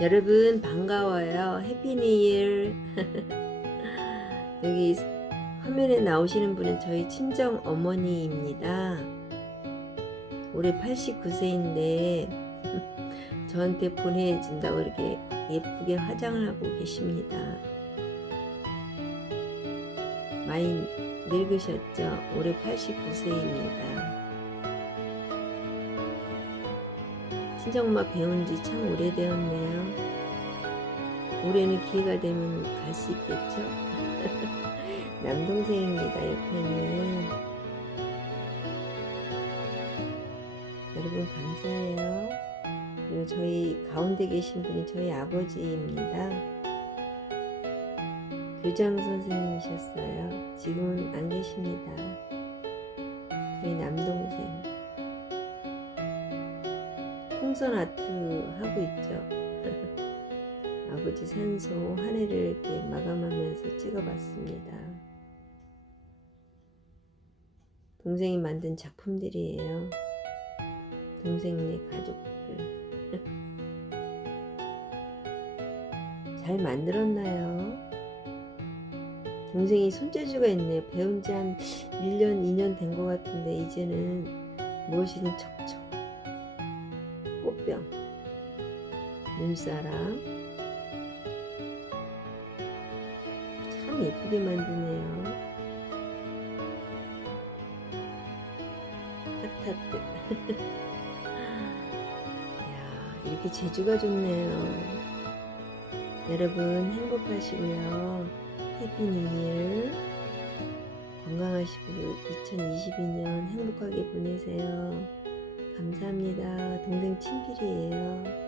여러분 반가워요. 해피 뉴이얼. 여기 화면에 나오시는 분은 저희 친정 어머니입니다. 올해 89세인데 저한테 보내준다고 이렇게 예쁘게 화장을 하고 계십니다. 많이 늙으셨죠? 올해 89세입니다. 친정엄마 배운 지 참 오래되었네요. 올해는 기회가 되면 갈 수 있겠죠? 남동생입니다, 옆에는. 여러분, 감사해요. 그리고 저희 가운데 계신 분이 저희 아버지입니다. 교장 선생님이셨어요. 지금은 안 계십니다. 저희 남동생. 풍선 아트 하고 있죠. 아버지 산소 한 해를 이렇게 마감하면서 찍어봤습니다. 동생이 만든 작품들이에요. 동생네 가족들. 잘 만들었나요? 동생이 손재주가 있네요. 배운 지 한 1년, 2년 된 것 같은데, 이제는 무엇이든 척척. 꽃병, 눈사람. 참 예쁘게 만드네요. 하트하트. 야, 이렇게 재주가 좋네요. 여러분 행복하시고요. 해피 뉴이얼. 건강하시고 2022년 행복하게 보내세요. 감사합니다. 동생 친필이에요.